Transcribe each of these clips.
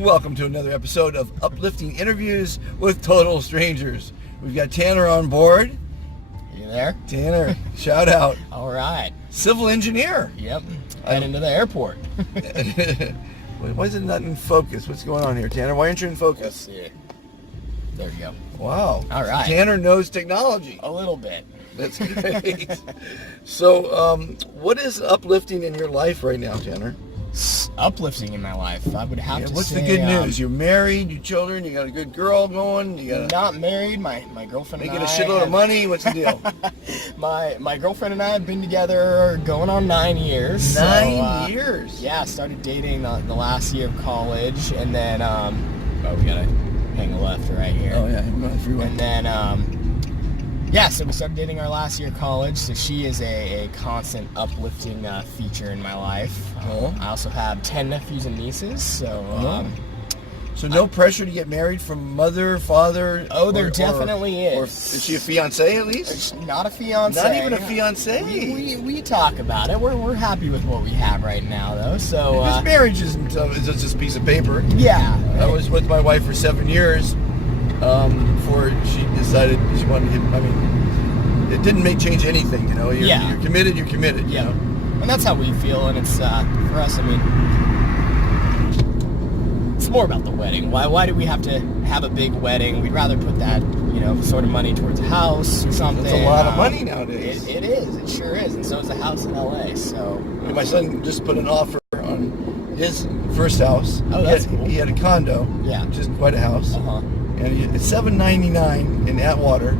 Welcome to another episode of Uplifting Interviews with Total Strangers. We've got Tanner on board. You there? Tanner, shout out. All right. Civil engineer. Yep. Heading to the airport. Why is it not in focus? What's going on here, Tanner? Why aren't you in focus? Let's see. There you go. Wow. All right. Tanner knows technology. A little bit. That's great. So, what is uplifting in your life right now, Tanner? Uplifting in my life. I would have to what's say... the good news? You're married, you children, you got a good girl going, you got Not married. My girlfriend and I... making a shitload of money. What's the deal? My girlfriend and I have been together going on 9 years. 9 years? Yeah, started dating the last year of college, and then... we gotta hang a left right here. Oh, yeah, I'm on the freeway. And then... so we started dating our last year of college, so she is a constant uplifting feature in my life. I also have 10 nephews and nieces, so... So no pressure to get married from mother, father? Oh, there definitely is. Or is she a fiancé at least? Not a fiancé. Not even a fiancé? We talk about it. We're happy with what we have right now, though, so... Because marriage isn't just a piece of paper. Yeah. I was with my wife for 7 years before she decided she wanted to get... it didn't change anything, you know? You're committed, you're committed, you know? And that's how we feel, and it's, for us, I mean... It's more about the wedding. Why do we have to have a big wedding? We'd rather put that, sort of money towards a house or something. That's a lot of money nowadays. It is. It sure is. And so is a house in L.A., so... My son just put an offer on his first house. Oh, that's cool. He had a condo. Yeah. Which is quite a house. Uh-huh. And it's $799 in Atwater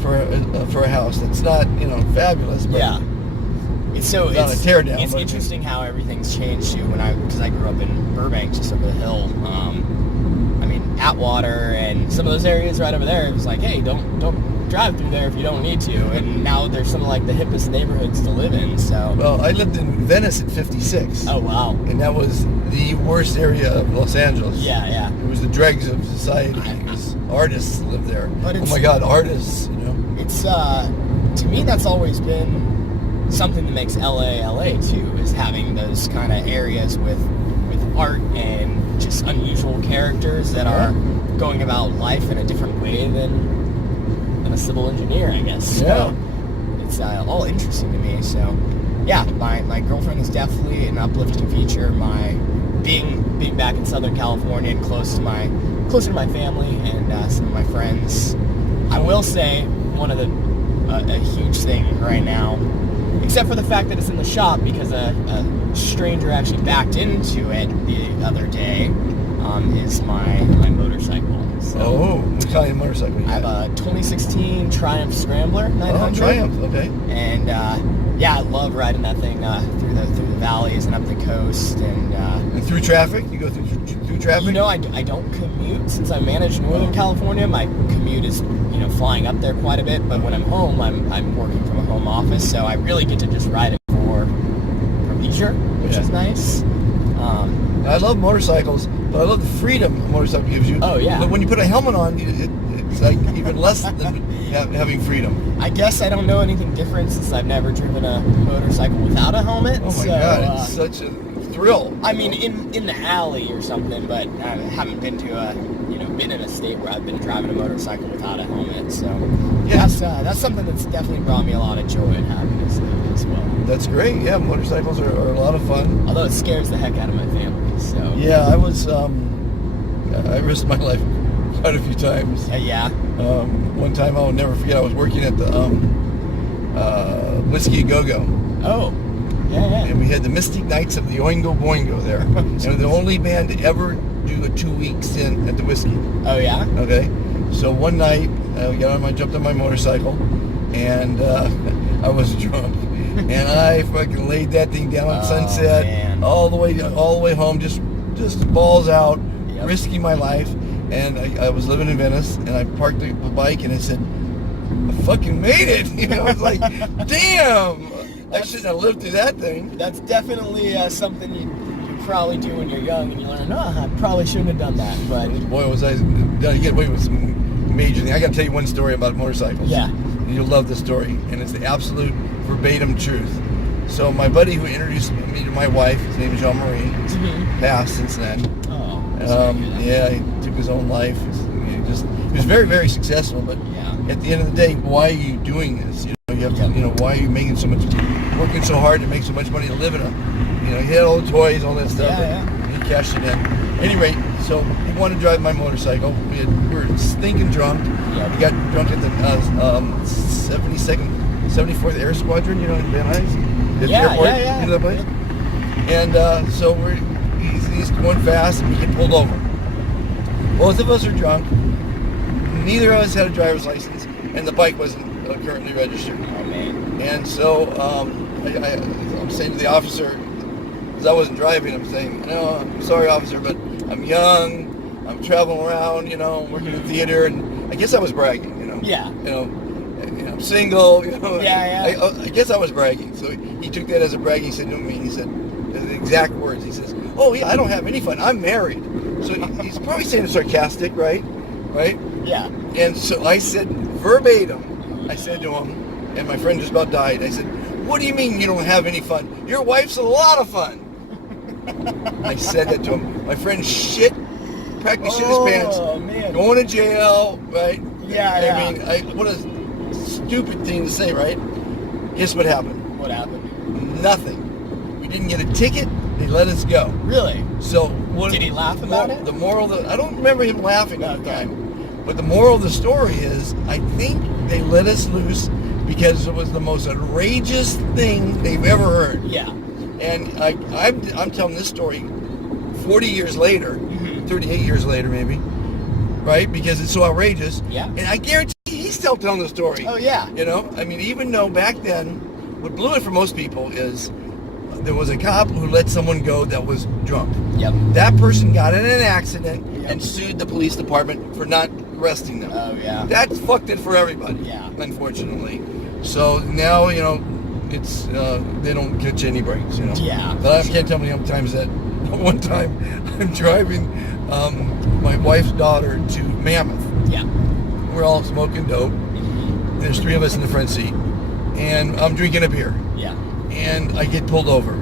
for a house. That's not, fabulous, but... Yeah. It's not a teardown. It's interesting how everything's changed too. Because I grew up in Burbank, just over the hill. Atwater and some of those areas right over there. It was like, hey, don't drive through there if you don't need to. And now there's some of like the hippest neighborhoods to live in. So. Well, I lived in Venice at 56. Oh wow. And that was the worst area of Los Angeles. Yeah. It was the dregs of society. Artists lived there. But oh my God, artists. It's to me that's always been something that makes LA too, is having those kind of areas with art and just unusual characters that are going about life in a different way than a civil engineer, I guess. Yeah. So it's all interesting to me. So yeah, my girlfriend is definitely an uplifting feature. My being back in Southern California and closer to my family and some of my friends. I will say one of a huge thing right now, except for the fact that it's in the shop because a stranger actually backed into it the other day, is my motorcycle. So, what kind of motorcycle you I have a 2016 Triumph Scrambler 900. Oh, Triumph, okay. And I love riding that thing through the valleys and up the coast and through traffic. You go through traffic. I don't commute since I manage Northern California. My commute is flying up there quite a bit, but when I'm home, I'm working from a home office, so I really get to just ride it for leisure, which is nice. I love motorcycles, but I love the freedom a motorcycle gives you. Oh yeah. But when you put a helmet on, it's like even less than having freedom. I guess I don't know anything different since I've never driven a motorcycle without a helmet. Oh my God, it's such a thrill. I mean, in the alley or something, but I haven't been to been in a state where I've been driving a motorcycle without a helmet. So that's something that's definitely brought me a lot of joy in having as well. That's great. Yeah, motorcycles are a lot of fun. Although it scares the heck out of my family. So yeah, I was I risked my life quite a few times. Yeah. One time I'll never forget. I was working at the Whiskey Go-Go. Oh. Yeah. And we had the Mystic Nights of the Oingo Boingo there. And we're the only band to ever do a 2-week stint at the Whiskey. Oh, yeah? Okay. So one night, I jumped on my motorcycle, and I was drunk. And I fucking laid that thing down on Sunset, man. all the way home, just balls out, risking my life. And I was living in Venice, and I parked the bike, and I said, I fucking made it. I was like, damn. I shouldn't have lived through that thing. That's definitely something you probably do when you're young, and you learn, I probably shouldn't have done that. But boy, was I did get away with some major thing. I got to tell you one story about motorcycles. Yeah. And you'll love this story, and it's the absolute verbatim truth. So my buddy who introduced me to my wife, his name is Jean-Marie, passed since then. Oh. Yeah, he took his own life. He was very, very successful. But at the end of the day, why are you doing this? You have to. Why are you working so hard to make so much money to live in a? He had all the toys, all that stuff. He cashed it in. Anyway, so he wanted to drive my motorcycle. We were stinking drunk. We got drunk at the 74th Air Squadron, in Van Nuys. At the airport, you know that place? And so he's going fast, and we get pulled over. Both of us are drunk. Neither of us had a driver's license, and the bike wasn't currently registered. Oh, man. And so I'm saying to the officer, because I wasn't driving, I'm saying, no, I'm sorry, officer, but I'm young, I'm traveling around, working in theater, and I guess I was bragging, I'm single, I guess I was bragging. So he took that as a bragging thing to me. He said, the exact words, he says, oh yeah, I don't have any fun, I'm married. So he's probably saying it sarcastic, right? Yeah. And so I said verbatim, I said to him, and my friend just about died, I said, what do you mean you don't have any fun? Your wife's a lot of fun. I said that to him. My friend practically shit his pants. Oh, man. Going to jail, right? Yeah. I mean, what a stupid thing to say, right? Guess what happened? What happened? Nothing. We didn't get a ticket. They let us go. Really? So did he laugh about it? The moral, I don't remember him laughing at the time. But the moral of the story is, I think they let us loose because it was the most outrageous thing they've ever heard. Yeah. And I'm telling this story 40 years later, 38 years later maybe, right? Because it's so outrageous. Yeah. And I guarantee he's still telling the story. Oh, yeah. I mean, even though back then, what blew it for most people is there was a cop who let someone go that was drunk. Yep. That person got in an accident and sued the police department for not arresting them. Oh, yeah. That fucked it for everybody. Yeah. Unfortunately. So now, it's they don't catch any breaks, Yeah. But I can't tell you how many times that one time I'm driving my wife's daughter to Mammoth. Yeah. We're all smoking dope. There's 3 of us in the front seat, and I'm drinking a beer. Yeah. And I get pulled over.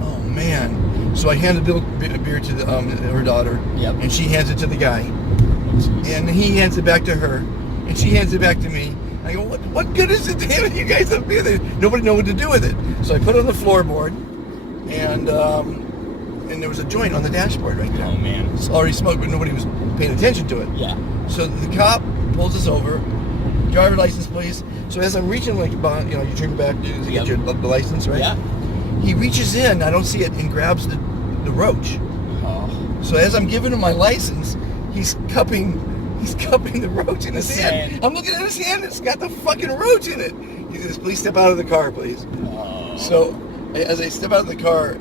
Oh man! So I hand the beer to her daughter. Yep. And she hands it to the guy, and he hands it back to her, and she hands it back to me. I go, what good is it to have you guys up here? Nobody know what to do with it. So I put it on the floorboard, and there was a joint on the dashboard right there. Oh man! It's already smoked, but nobody was paying attention to it. Yeah. So the cop pulls us over. Driver license, please. So as I'm reaching, you turn back to get the license, right? Yeah. He reaches in, I don't see it, and grabs the roach. Oh. So as I'm giving him my license, he's cupping the roach in his hand. I'm looking at his hand, it's got the fucking roach in it. He says, please step out of the car, please. Oh. So as I step out of the car,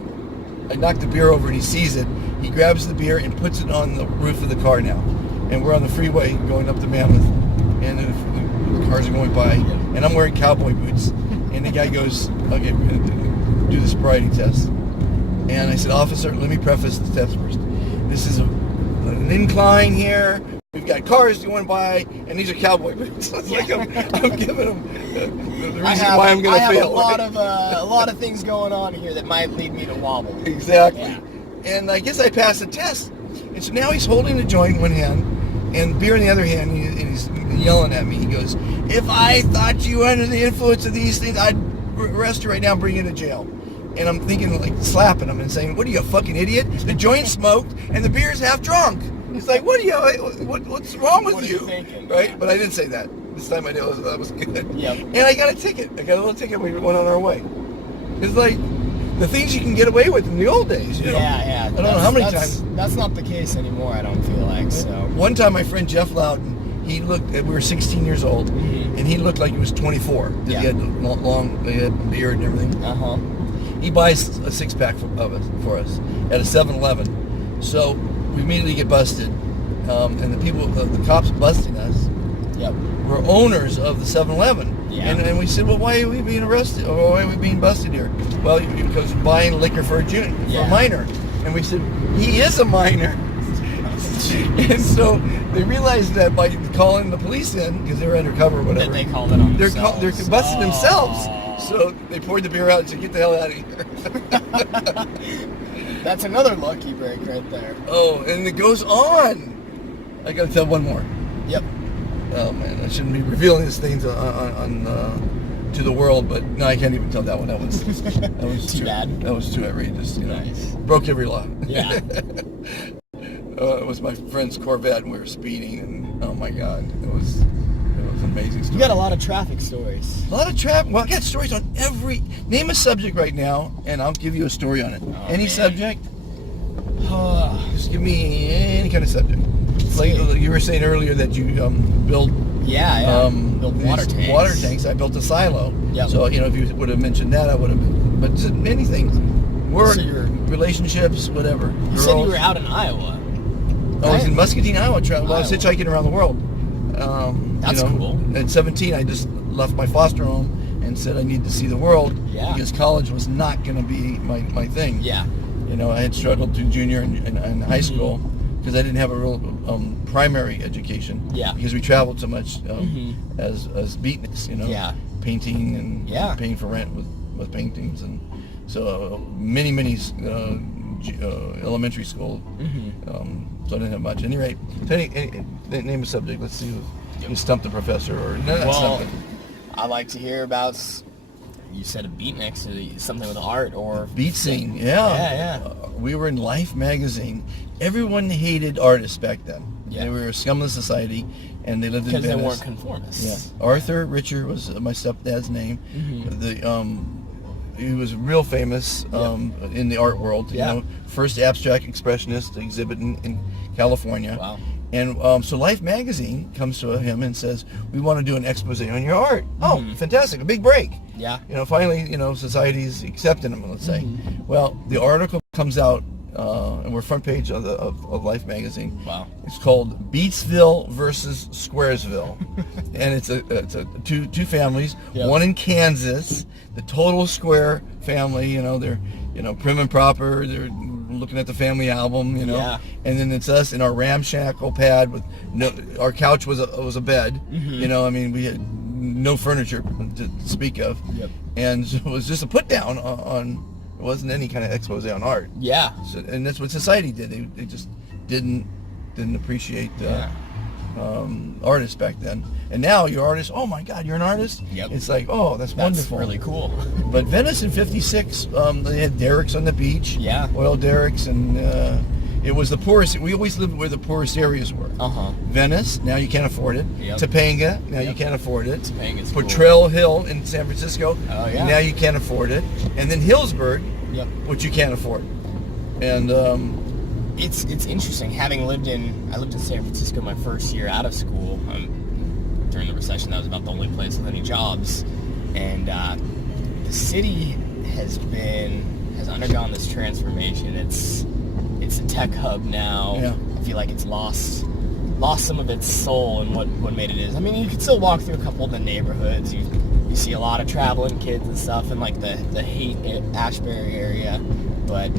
I knock the beer over and he sees it. He grabs the beer and puts it on the roof of the car now. And we're on the freeway going up to Mammoth. And the cars are going by, and I'm wearing cowboy boots. And the guy goes, okay, we're going to do the sobriety test. And I said, officer, let me preface the test first. This is an incline here. We've got cars going by, and these are cowboy boots. So it's like I'm giving them the reason why I'm going to fail. I have a lot of things going on here that might lead me to wobble. Exactly. Yeah. And I guess I passed the test. And so now he's holding the joint in one hand, and beer in the other hand, and he's yelling at me. He goes, if I thought you were under the influence of these things, I'd arrest you right now and bring you to jail. And I'm thinking, slapping him and saying, what are you, a fucking idiot? The joint's smoked, and the beer's half drunk. He's like, what's wrong with you? Thinking? Right? Yeah. But I didn't say that. This time I did. That was good. Yep. And I got a ticket. I got a little ticket. We went on our way. It's like the things you can get away with in the old days, Yeah. I don't know how many times. That's not the case anymore, I don't feel like, so. One time my friend Jeff Loudon, we were 16 years old, and he looked like he was 24. Yeah. He had he had beard and everything. Uh-huh. He buys a 6-pack of it for us at a 7-Eleven. So we immediately get busted. And the cops busting us were owners of the 7-Eleven. Yeah. And we said, well, why are we being arrested? Or why are we being busted here? Well, because we're buying liquor for a minor. And we said, he is a minor. And so they realized that by calling the police in, because they were undercover or whatever. That they called it on themselves. They're busting themselves. So they poured the beer out and said, get the hell out of here. That's another lucky break right there. Oh, and it goes on. I gotta tell one more. Yep. Oh man, I shouldn't be revealing these things on to the world, but no, I can't even tell that one. That was too bad. That was too outrageous. You know, Nice. broke every law. Yeah. It was my friend's Corvette, and we were speeding, and oh my God, it was an amazing story. You got a lot of traffic stories. A lot of traffic. Well, I got stories on every. Name a subject right now, and I'll give you a story on it. Oh, Any man. subject. Just give me any kind of subject. Like you were saying earlier that you build. Yeah. Build water these tanks. Water tanks. I built a silo. Yep. So if you would have mentioned that, I would have. But just many things. Work, So you're- relationships, whatever. You said you were out in Iowa. I was in Muscatine, Iowa. I was Iowa. hitchhiking around the world. That's cool. At 17, I just left my foster home and said I need to see the world because college was not going to be my thing. Yeah. I had struggled through junior and high school because I didn't have a real primary education. Yeah. Because we traveled so much as beatniks, Yeah. painting and paying for rent with paintings, and so many elementary school. So I didn't have much. At any rate, name a subject. Let's see if you stump the professor or no. That's something. I like to hear about. You said a beatnik, so something with art or Beat scene. Yeah. We were in Life magazine. Everyone hated artists back then. Yeah. They were a scumless society, and they lived in because Venice. they weren't conformists. Yeah. Arthur Richer was my stepdad's name. He was real famous in the art world. First abstract expressionist exhibit in California. Wow. And so Life magazine comes to him and says, "We want to do an expose on your art." Oh, fantastic! A big break. Yeah. Finally, society's accepting him. Let's say. Well, the article comes out, and we're front page of Life magazine. Wow. It's called Beatsville versus Squaresville, and it's two families. Yep. One in Kansas, the total square family. They're prim and proper. They're looking at the family album. Yeah. And then it's us in our ramshackle pad with our couch was a bed. We had no furniture to speak of. Yep. And so it was just a put down on. It wasn't any kind of expose on art. Yeah. So, and that's what society did. They just didn't appreciate artists back then. And now you're artists. Oh my God, you're an artist. Yep. It's like, oh, that's wonderful. Really cool. But Venice in '56, they had derricks on the beach. Yeah. Oil derricks, and it was the poorest. We always lived where the poorest areas were. Venice, now you can't afford it. Yep. Topanga, now you can't afford it. Topanga's cool. Potrero Hill in San Francisco. Oh yeah. Now you can't afford it. And then Hillsburg, which you can't afford. And it's interesting having lived in San Francisco my first year out of school. During the recession, that was about the only place with any jobs, and the city has undergone this transformation. It's a tech hub now. Yeah. I feel like it's lost some of its soul and what made it is. I mean, you can still walk through a couple of the neighborhoods. You see a lot of traveling kids and stuff in like the Haight Ashbury area, but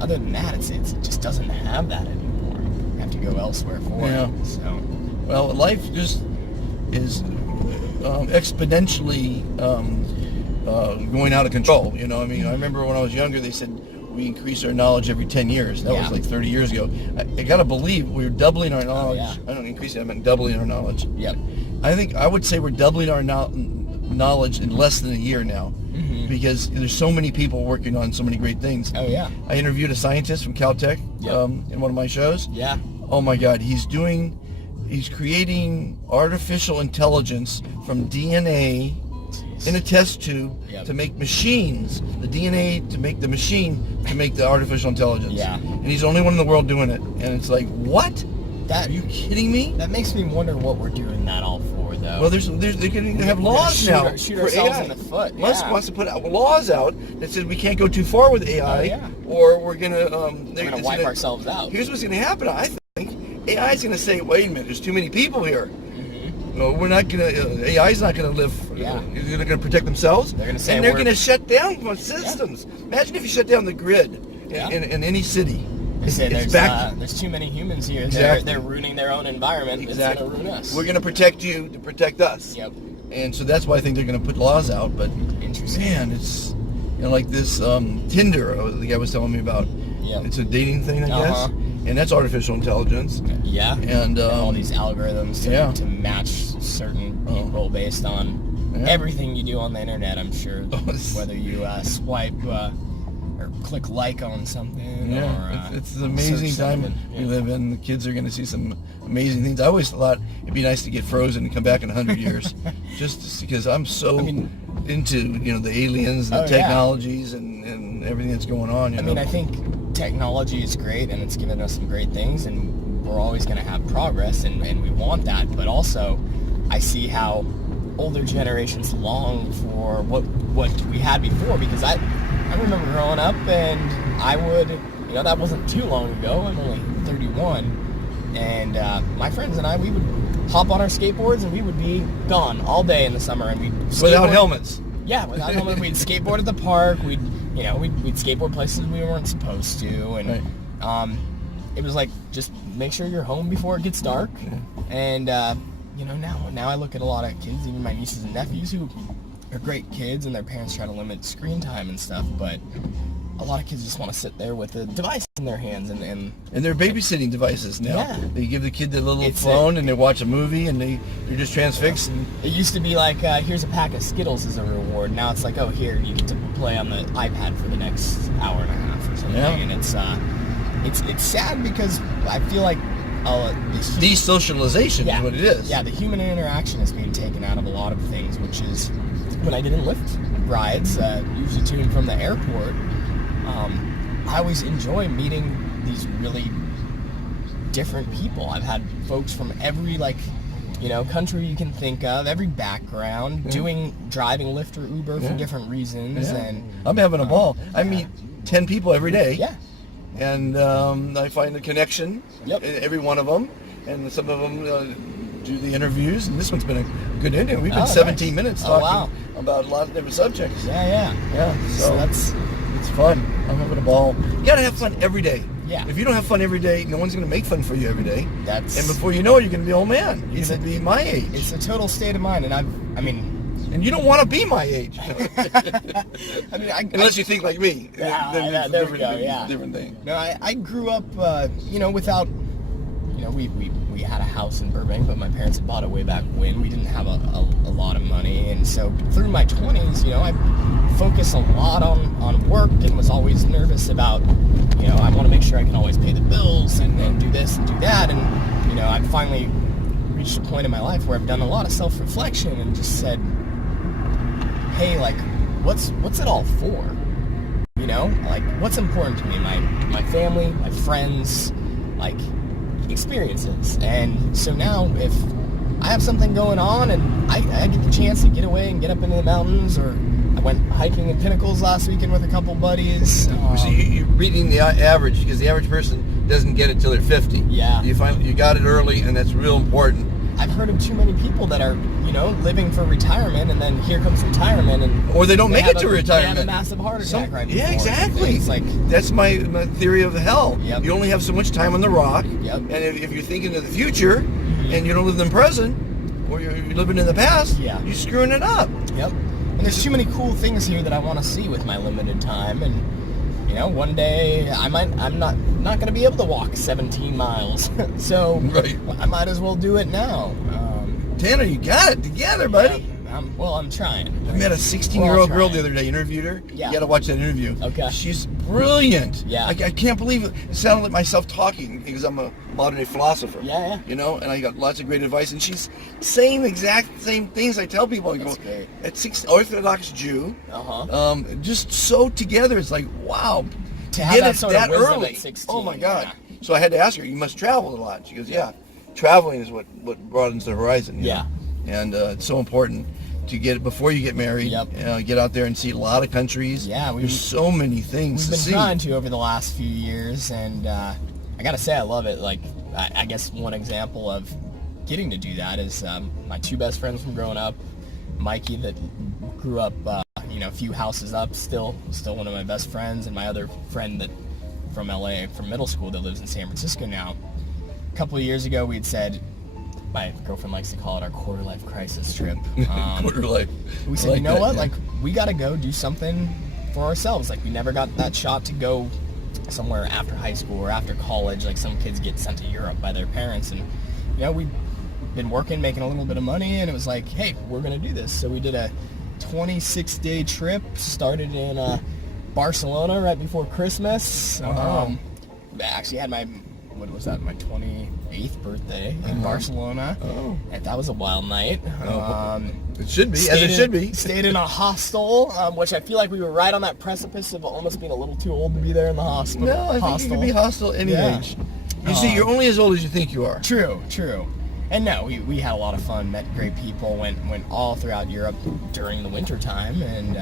other than that, it just doesn't have that anymore. You have to go elsewhere for it. So, well, life just is exponentially going out of control. I remember when I was younger, they said we increase our knowledge every 10 years. That was like 30 years ago. I got to believe we're doubling our knowledge. I don't increase it, I meant doubling our knowledge. Yep. I would say we're doubling our knowledge in less than a year now. Because there's so many people working on so many great things. Oh yeah. I interviewed a scientist from Caltech in one of my shows. Yeah. Oh my God, he's creating artificial intelligence from DNA in a test tube to make machines. The DNA to make the machine to make the artificial intelligence. Yeah. And he's the only one in the world doing it. And it's like, what? Are you kidding me? That makes me wonder what we're doing that all for, though. Well, they're going to have laws now shoot for ourselves AI. in the foot. Musk wants to put laws out that says we can't go too far with AI, or we're going to wipe ourselves out. Here's what's going to happen. I think AI is going to say, "Wait a minute, there's too many people here. No, we're not going to. AI is not going to live. They're going to protect themselves. They're going to say, and they're going to shut down systems. Imagine if you shut down the grid in any city." They say there's too many humans here. Exactly. They're ruining their own environment. Exactly. It's going to ruin us. We're going to protect you to protect us. Yep. And so that's why I think they're going to put laws out. But interesting. man, it's and like this Tinder, the guy was telling me about. Yeah. It's a dating thing, I guess, and that's artificial intelligence. Yeah. And all these algorithms to match certain people based on everything you do on the internet. I'm sure, whether you swipe or click like on something. Yeah, it's an amazing time we live in. The kids are going to see some amazing things. I always thought it'd be nice to get frozen and come back in 100 years, just because I'm so into the aliens, the technologies, and everything that's going on. I mean, I think technology is great, and it's given us some great things, and we're always going to have progress, and we want that. But also, I see how older generations long for what we had before, because I remember growing up, and I would, that wasn't too long ago. I'm only 31, and my friends and we would hop on our skateboards, and we would be gone all day in the summer, and we'd without helmets. Yeah, without helmets. We'd skateboard at the park. We'd skateboard places we weren't supposed to, and it was like, just make sure you're home before it gets dark. And now I look at a lot of kids, even my nieces and nephews, who are great kids, and their parents try to limit screen time and stuff, but a lot of kids just want to sit there with a device in their hands, and they're babysitting devices now. Yeah. They give the kid the little phone, and they watch a movie, and they're just transfixed. It used to be like, here's a pack of Skittles as a reward. Now it's like, oh, here, you get to play on the iPad for the next hour and a half or something. And it's sad, because I feel like desocialization is what it is. Yeah, the human interaction is being taken out of a lot of things, which is, when I did Lyft rides, usually to and from the airport, I always enjoy meeting these really different people. I've had folks from every country you can think of, every background, driving Lyft or Uber for different reasons, and I'm having a ball. I meet 10 people every day. Yeah. And I find a connection in every one of them, and some of them do the interviews, and this one's been a good interview. We've been 17 minutes talking about a lot of different subjects. Yeah. So it's fun. I'm having a ball. You gotta have fun every day. Yeah. If you don't have fun every day, no one's gonna make fun for you every day. And before you know it, you're gonna be an old man. You're gonna be my age. It's a total state of mind, and and you don't want to be my age. Unless you think like me. There we go. Yeah. Different thing. No, I grew up, without, we had a house in Burbank, but my parents had bought it way back when. We didn't have a lot of money, and so through my 20s, I focused a lot on work, and was always nervous about, I want to make sure I can always pay the bills and do this and do that, and I finally reached a point in my life where I've done a lot of self-reflection and just said, hey, what's it all for? What's important to me? My family, my friends, experiences. And so now, if I have something going on and I get the chance to get away and get up into the mountains, or I went hiking in Pinnacles last weekend with a couple buddies. So you're reading the average, because the average person doesn't get it till they're 50. Yeah. You got it early, and that's real important. I've heard of too many people that are, living for retirement, and then here comes retirement, or they don't make it to retirement. They have a massive heart attack right before. Yeah, exactly. It's that's my theory of hell. Yep. You only have so much time on the rock, Yep. and if you're thinking of the future, and you don't live in the present, or you're living in the past, you're screwing it up. Yep. And there's too many cool things here that I want to see with my limited time, and one day I'm not going to be able to walk 17 miles, so I might as well do it now. Tanner, you got it together, buddy. I'm trying. I met a 16-year-old girl the other day, interviewed her. Yeah. You got to watch that interview. Okay. She's brilliant. Yeah. I can't believe it. It sounded like myself talking, because I'm a modern-day philosopher. Yeah. And I got lots of great advice, and she's saying the exact same things I tell people. That's great. Orthodox Jew. Just so together. It's like, wow. To have that sort of wisdom early. At 16. Oh my God. Yeah. So I had to ask her, you must travel a lot. She goes, yeah. Traveling is what broadens the horizon. You know? And it's so important to before you get married. Get out there and see a lot of countries. Yeah, there's so many things to see. We've been trying to over the last few years, and I gotta say I love it. I guess one example of getting to do that is my two best friends from growing up, Mikey, that grew up a few houses up, still one of my best friends, and my other friend that from LA, from middle school, that lives in San Francisco now. A couple of years ago, we'd said, my girlfriend likes to call it our quarter-life crisis trip. Quarter life. We said, what? We got to go do something for ourselves. Like, we never got that shot to go somewhere after high school or after college. Like, some kids get sent to Europe by their parents, and we'd been working, making a little bit of money, and it was like, hey, we're gonna do this. So we did a 26-day trip, started in Barcelona right before Christmas. I actually had my 28th birthday in Barcelona. And that was a wild night. It should be, as it should be. Stayed in a hostel, which I feel like we were right on that precipice of almost being a little too old to be there in the hospital. No, I think you can be hostile any age. You see, you're only as old as you think you are. True. And no, we had a lot of fun, met great people, went all throughout Europe during the winter time, and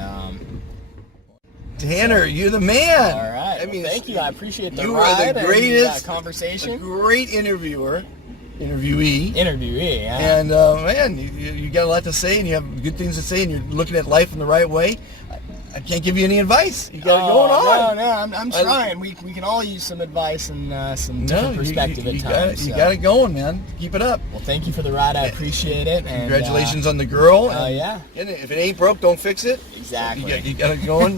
Tanner, you're the man. All right. I mean, thank you. I appreciate the you ride are the greatest and conversation. A great interviewee. Yeah. And man, you got a lot to say, and you have good things to say, and you're looking at life in the right way. I can't give you any advice. You got it going on. No, I'm trying. We can all use some advice and some different perspective at times. You got it going, man. Keep it up. Well, thank you for the ride. I appreciate it. And congratulations on the girl. Yeah. And if it ain't broke, don't fix it. Exactly. So you got it going.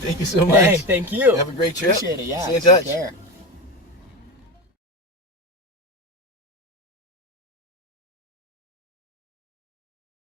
Thank you so much. Hey, thank you. Have a great trip. Appreciate it. Yeah. Stay in touch. Take care.